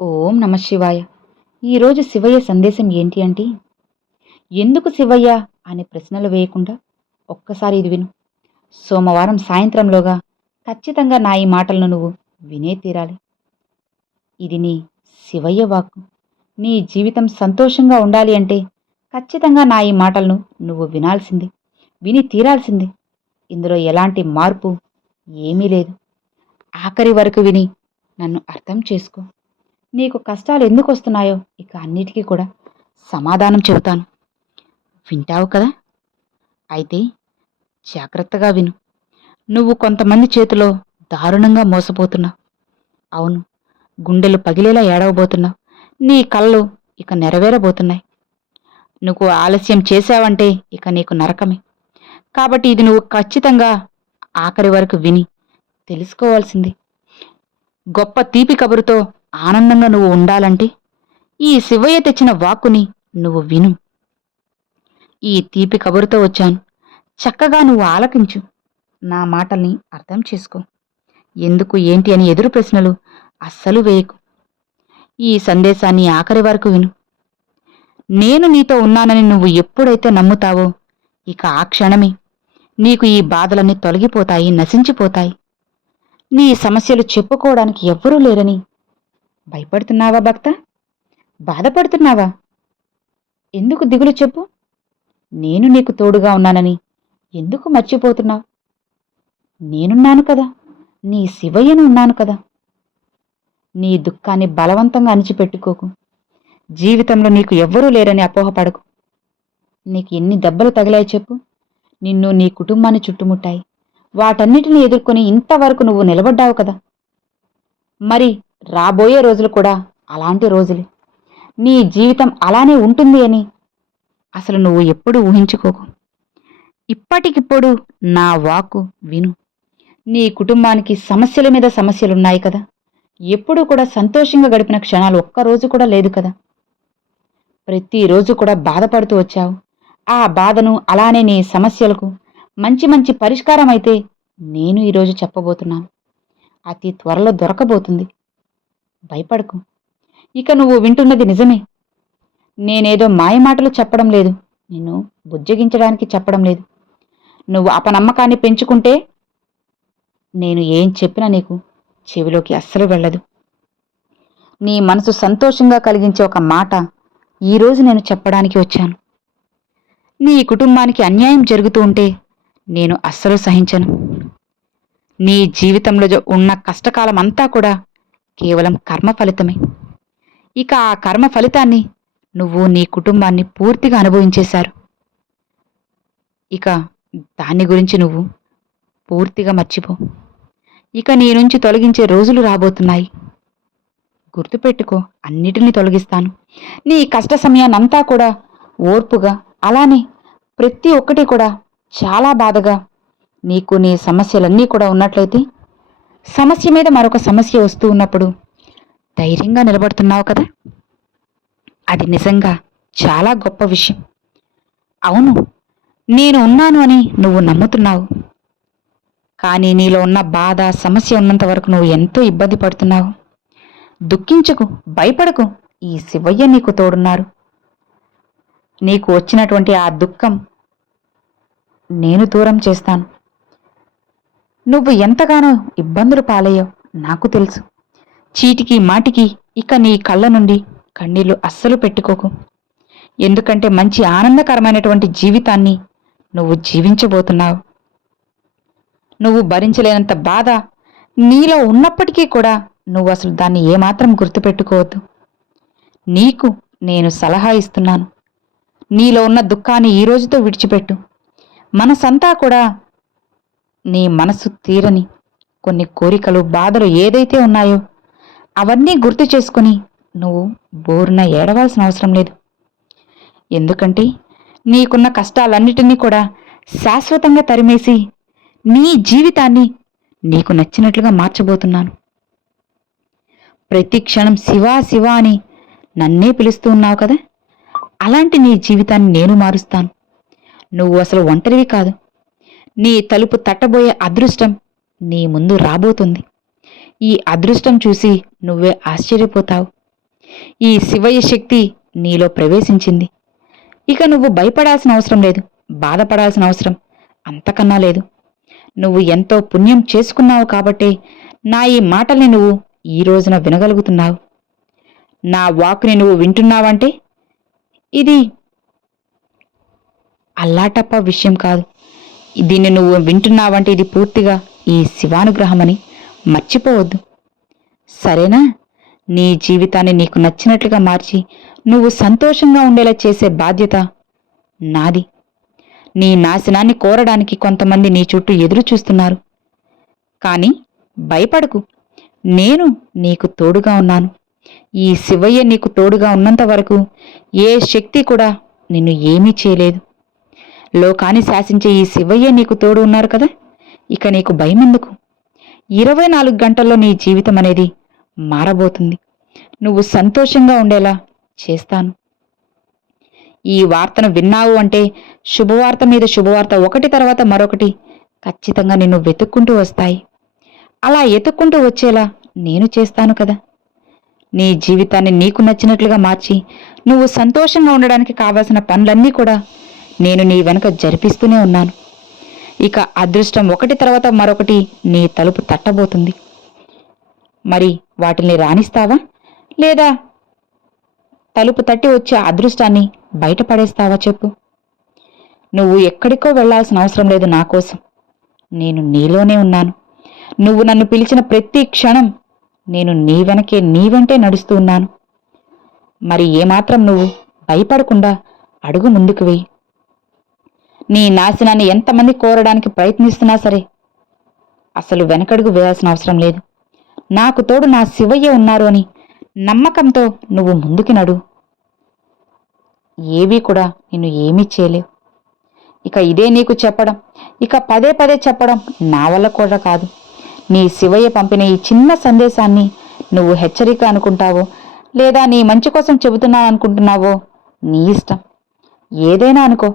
ఓం నమ శివాయ. ఈరోజు శివయ్య సందేశం ఏంటి అంటే, ఎందుకు శివయ్య అనే ప్రశ్నలు వేయకుండా ఒక్కసారి ఇది విను. సోమవారం సాయంత్రంలోగా ఖచ్చితంగా నా ఈ మాటలను నువ్వు వినే తీరాలి. ఇది నీ శివయ్య వాక్కు. నీ జీవితం సంతోషంగా ఉండాలి అంటే ఖచ్చితంగా నా ఈ మాటలను నువ్వు వినాల్సిందే, విని తీరాల్సిందే. ఇందులో ఎలాంటి మార్పు ఏమీ లేదు. ఆఖరి వరకు విని నన్ను అర్థం చేసుకో. నీకు కష్టాలు ఎందుకు వస్తున్నాయో ఇక అన్నిటికీ కూడా సమాధానం చెబుతాను. వింటావు కదా? అయితే జాగ్రత్తగా విను. నువ్వు కొంతమంది చేతిలో దారుణంగా మోసపోతున్నావు. అవును, గుండెలు పగిలేలా ఏడవబోతున్నావు. నీ కళ్ళు ఇక నెరవేరబోతున్నాయి. నువ్వు ఆలస్యం చేశావంటే ఇక నీకు నరకమే. కాబట్టి ఇది నువ్వు ఖచ్చితంగా ఆఖరి వరకు విని తెలుసుకోవాల్సింది. గొప్ప తీపి కబురుతో ఆనందంగా నువ్వు ఉండాలంటే ఈ శివయ్య తెచ్చిన వాక్కుని నువ్వు విను. ఈ తీపి కబురుతో వచ్చాను. చక్కగా నువ్వు ఆలకించు. నా మాటల్ని అర్థం చేసుకో. ఎందుకు ఏంటి అని ఎదురు ప్రశ్నలు అస్సలు వేయకు. ఈ సందేశాన్ని ఆఖరి వరకు విను. నేను నీతో ఉన్నానని నువ్వు ఎప్పుడైతే నమ్ముతావో ఇక ఆ క్షణమే నీకు ఈ బాధలన్నీ తొలగిపోతాయి, నశించిపోతాయి. నీ సమస్యలు చెప్పుకోవడానికి ఎవ్వరూ లేరని భయపడుతున్నావా భక్త? బాధపడుతున్నావా? ఎందుకు దిగులు చెప్పు? నేను నీకు తోడుగా ఉన్నానని ఎందుకు మర్చిపోతున్నావు? నేనున్నాను కదా, నీ శివయ్యను ఉన్నాను కదా. నీ దుఃఖాన్ని బలవంతంగా అణిచిపెట్టుకోకు. జీవితంలో నీకు ఎవ్వరూ లేరని అపోహపడకు. నీకు ఎన్ని దెబ్బలు తగిలాయి చెప్పు? నిన్ను, నీ కుటుంబాన్ని చుట్టుముట్టాయి. వాటన్నిటిని ఎదుర్కొని ఇంతవరకు నువ్వు నిలబడ్డావు కదా. మరి రాబోయే రోజులు కూడా అలాంటి రోజులే. నీ జీవితం అలానే ఉంటుంది అని అసలు నువ్వు ఎప్పుడూ ఊహించుకోకు. ఇప్పటికిప్పుడు నా వాక్కు విను. నీ కుటుంబానికి సమస్యల మీద సమస్యలున్నాయి కదా. ఎప్పుడూ కూడా సంతోషంగా గడిపిన క్షణాలు ఒక్కరోజు కూడా లేదు కదా. ప్రతిరోజు కూడా బాధపడుతూ వచ్చావు. ఆ బాధను అలానే నీ సమస్యలకు మంచి మంచి పరిష్కారం అయితే నేను ఈరోజు చెప్పబోతున్నాను. అతి త్వరలో దొరకబోతుంది. భయపడకు. ఇక నువ్వు వింటున్నది నిజమే. నేనేదో మాయమాటలు చెప్పడం లేదు, నిన్ను బుజ్జగించడానికి చెప్పడం లేదు. నువ్వు అపనమ్మకాన్ని పెంచుకుంటే నేను ఏం చెప్పినా నీకు చెవిలోకి అస్సలు వెళ్ళదు. నీ మనసు సంతోషంగా కలిగించే ఒక మాట ఈరోజు నేను చెప్పడానికి వచ్చాను. నీ కుటుంబానికి అన్యాయం జరుగుతూ ఉంటే నేను అస్సలు సహించను. నీ జీవితంలో ఉన్న కష్టకాలం అంతా కూడా కేవలం కర్మ ఫలితమే. ఇక ఆ కర్మ ఫలితాన్ని నువ్వు, నీ కుటుంబాన్ని పూర్తిగా అనుభవించేశారు. ఇక దాని గురించి నువ్వు పూర్తిగా మర్చిపో. ఇక నీ నుంచి తొలగించే రోజులు రాబోతున్నాయి. గుర్తుపెట్టుకో, అన్నిటినీ తొలగిస్తాను. నీ కష్ట సమయాన్నంతా కూడా ఓర్పుగా, అలానే ప్రతి ఒక్కటి కూడా చాలా బాధగా నీకు నీ సమస్యలన్నీ కూడా ఉన్నట్లయితే, సమస్య మీద మరొక సమస్య వస్తూ ఉన్నప్పుడు ధైర్యంగా నిలబడుతున్నావు కదా. అది నిజంగా చాలా గొప్ప విషయం. అవును, నేను ఉన్నాను అని నువ్వు నమ్ముతున్నావు. కానీ నీలో ఉన్న బాధ, సమస్య ఉన్నంత వరకు నువ్వు ఎంతో ఇబ్బంది పడుతున్నావు. దుఃఖించకు, భయపడకు. ఈ శివయ్య నీకు తోడున్నారు. నీకు వచ్చినటువంటి ఆ దుఃఖం నేను దూరం చేస్తాను. నువ్వు ఎంతగానో ఇబ్బందులు పాలయ్యావు నాకు తెలుసు. చీటికి మాటికి ఇక నీ కళ్ళ నుండి కన్నీళ్లు అస్సలు పెట్టుకోకు. ఎందుకంటే మంచి ఆనందకరమైనటువంటి జీవితాన్ని నువ్వు జీవించబోతున్నావు. నువ్వు భరించలేనంత బాధ నీలో ఉన్నప్పటికీ కూడా నువ్వు అసలు దాన్ని ఏమాత్రం గుర్తుపెట్టుకోవద్దు. నీకు నేను సలహా ఇస్తున్నాను. నీలో ఉన్న దుఃఖాన్ని ఈ రోజుతో విడిచిపెట్టు. మనసంతా కూడా నీ మనసు తీరని కొన్ని కోరికలు, బాధలు ఏదైతే ఉన్నాయో అవన్నీ గుర్తు చేసుకుని నువ్వు బోరున ఏడవాల్సిన అవసరం లేదు. ఎందుకంటే నీకున్న కష్టాలన్నిటినీ కూడా శాశ్వతంగా తరిమేసి నీ జీవితాన్ని నీకు నచ్చినట్లుగా మార్చబోతున్నాను. ప్రతి క్షణం శివా శివా అని నన్నే పిలుస్తూ ఉన్నావు కదా. అలాంటి నీ జీవితాన్ని నేను మారుస్తాను. నువ్వు అసలు ఒంటరివి కాదు. నీ తలుపు తట్టబోయే అదృష్టం నీ ముందు రాబోతుంది. ఈ అదృష్టం చూసి నువ్వే ఆశ్చర్యపోతావు. ఈ శివయ్య శక్తి నీలో ప్రవేశించింది. ఇక నువ్వు భయపడాల్సిన అవసరం లేదు, బాధపడాల్సిన అవసరం అంతకన్నా లేదు. నువ్వు ఎంతో పుణ్యం చేసుకున్నావు కాబట్టే నా ఈ మాటల్ని నువ్వు ఈ రోజున వినగలుగుతున్నావు. నా వాక్కుని నువ్వు వింటున్నావంటే ఇది అల్లాటప్ప విషయం కాదు. దీన్ని నువ్వు వింటున్నావంటే ఇది పూర్తిగా ఈ శివానుగ్రహమని మర్చిపోవద్దు. సరేనా? నీ జీవితాన్ని నీకు నచ్చినట్లుగా మార్చి నువ్వు సంతోషంగా ఉండేలా చేసే బాధ్యత నాది. నీ నాశనాన్ని కోరడానికి కొంతమంది నీ చుట్టూ ఎదురు చూస్తున్నారు. కానీ భయపడకు, నేను నీకు తోడుగా ఉన్నాను. ఈ శివయ్య నీకు తోడుగా ఉన్నంత వరకు ఏ శక్తి కూడా నిన్ను ఏమీ చేయలేదు. లోకాన్ని శాసించే ఈ శివయ్య నీకు తోడు ఉన్నారు కదా, ఇక నీకు భయమెందుకు? 24 గంటల్లో నీ జీవితం అనేది మారబోతుంది. నువ్వు సంతోషంగా ఉండేలా చేస్తాను. ఈ వార్తను విన్నావు అంటే శుభవార్త మీద శుభవార్త ఒకటి తర్వాత మరొకటి ఖచ్చితంగా నిన్ను వెతుక్కుంటూ వస్తాయి. అలా ఎతుక్కుంటూ వచ్చేలా నేను చేస్తాను కదా. నీ జీవితాన్ని నీకు నచ్చినట్లుగా మార్చి నువ్వు సంతోషంగా ఉండడానికి కావాల్సిన పనులన్నీ కూడా నేను నీ వెనుక జరిపిస్తూనే ఉన్నాను. ఇక అదృష్టం ఒకటి తర్వాత మరొకటి నీ తలుపు తట్టబోతుంది. మరి వాటిని రాణిస్తావా, లేదా తలుపు తట్టి వచ్చే అదృష్టాన్ని బయటపడేస్తావా చెప్పు. నువ్వు ఎక్కడికో వెళ్లాల్సిన అవసరం లేదు నా కోసం. నేను నీలోనే ఉన్నాను. నువ్వు నన్ను పిలిచిన ప్రతి క్షణం నేను నీ వెంటే నడుస్తూ ఉన్నాను. మరి ఏమాత్రం నువ్వు భయపడకుండా అడుగు ముందుకు వెయ్యి. నీ నాశనాన్ని ఎంతమంది కోరడానికి ప్రయత్నిస్తున్నా సరే అసలు వెనకడుగు వేయాల్సిన అవసరం లేదు. నాకు తోడు నా శివయ్య ఉన్నారు అని నమ్మకంతో నువ్వు ముందుకి నడు. ఏవీ కూడా నిన్ను ఏమీ చేయలేవు. ఇక ఇదే నీకు చెప్పడం, ఇక పదే పదే చెప్పడం నా వల్ల కూడా కాదు. నీ శివయ్య పంపిన ఈ చిన్న సందేశాన్ని నువ్వు హెచ్చరిక అనుకుంటావో, లేదా నీ మంచి కోసం చెబుతున్నాననుకుంటున్నావో నీ ఇష్టం. ఏదైనా అనుకో.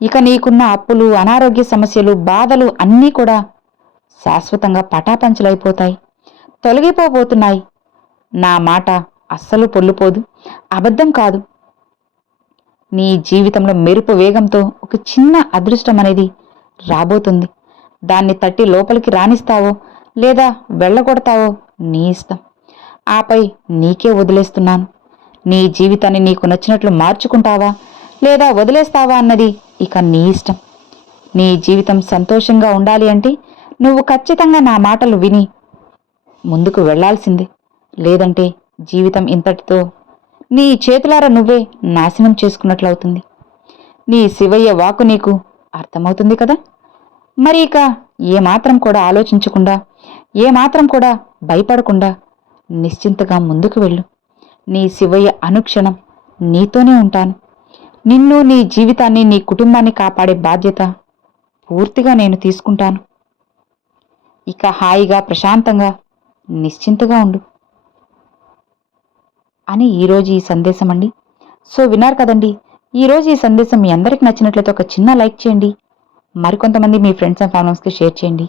ఇక నీకున్న అప్పులు, అనారోగ్య సమస్యలు, బాధలు అన్నీ కూడా శాశ్వతంగా పటాపంచలైపోతాయి, తొలగిపోబోతున్నాయి. నా మాట అస్సలు పొల్లుపోదు, అబద్ధం కాదు. నీ జీవితంలో మెరుపు వేగంతో ఒక చిన్న అదృష్టం అనేది రాబోతుంది. దాన్ని తట్టి లోపలికి రాణిస్తావో లేదా వెళ్ళగొడతావో నీ ఇష్టం. ఆపై నీకే వదిలేస్తున్నాను. నీ జీవితాన్ని నీకు నచ్చినట్లు మార్చుకుంటావా లేదా వదిలేస్తావా అన్నది ఇక నీ ఇష్టం. నీ జీవితం సంతోషంగా ఉండాలి అంటే నువ్వు ఖచ్చితంగా నా మాటలు విని ముందుకు వెళ్లాల్సిందే. లేదంటే జీవితం ఇంతటితో నీ చేతులారా నువ్వే నాశనం చేసుకున్నట్లవుతుంది. నీ శివయ్య వాక్కు నీకు అర్థమవుతుంది కదా. మరి ఇక ఏమాత్రం కూడా ఆలోచించకుండా, ఏమాత్రం కూడా భయపడకుండా నిశ్చింతగా ముందుకు వెళ్ళు. నీ శివయ్య అనుక్షణం నీతోనే ఉంటాను. నిన్ను, నీ జీవితాన్ని, నీ కుటుంబాన్ని కాపాడే బాధ్యత పూర్తిగా నేను తీసుకుంటాను. ఇక హాయిగా, ప్రశాంతంగా, నిశ్చింతగా ఉండు అని ఈరోజు ఈ సందేశం అండి. సో విన్నారు కదండి. ఈరోజు ఈ సందేశం మీ అందరికి నచ్చినట్లయితే ఒక చిన్న లైక్ చేయండి. మరికొంతమంది మీ ఫ్రెండ్స్ అండ్ ఫ్యామిలీస్కి షేర్ చేయండి.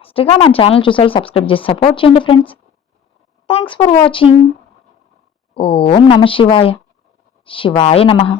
ఫస్ట్గా మన ఛానల్ చూసేవాళ్ళు సబ్స్క్రైబ్ చేసి సపోర్ట్ చేయండి ఫ్రెండ్స్. Thanks for watching. ఓం నమ శివాయ. శివాయ నమః.